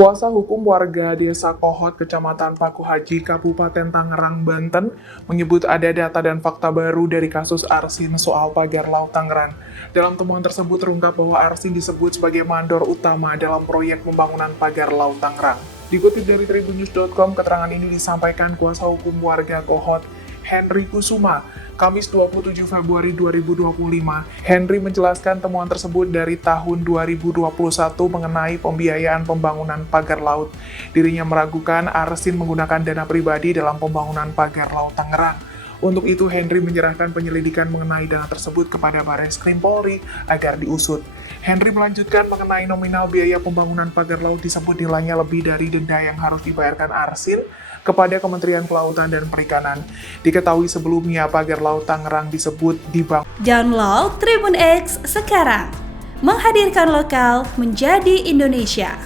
Kuasa hukum warga Desa Kohot, Kecamatan Paku Haji, Kabupaten Tangerang, Banten, menyebut ada data dan fakta baru dari kasus Arsin soal pagar laut Tangerang. Dalam temuan tersebut terungkap bahwa Arsin disebut sebagai mandor utama dalam proyek pembangunan pagar laut Tangerang. Dikutip dari tribunnews.com, keterangan ini disampaikan kuasa hukum warga Kohot, Henry Kusuma, Kamis 27 Februari 2025. Henry menjelaskan temuan tersebut dari tahun 2021 mengenai pembiayaan pembangunan pagar laut. Dirinya meragukan Arsin menggunakan dana pribadi dalam pembangunan pagar laut Tangerang. Untuk itu, Henry menyerahkan penyelidikan mengenai dana tersebut kepada Barreskrim Polri agar diusut. Henry melanjutkan mengenai nominal biaya pembangunan pagar laut disebut nilainya lebih dari denda yang harus dibayarkan Arsin kepada Kementerian Kelautan dan Perikanan. Diketahui sebelumnya pagar laut Tangerang disebut dibangun. Download Tribun X sekarang, menghadirkan lokal menjadi Indonesia.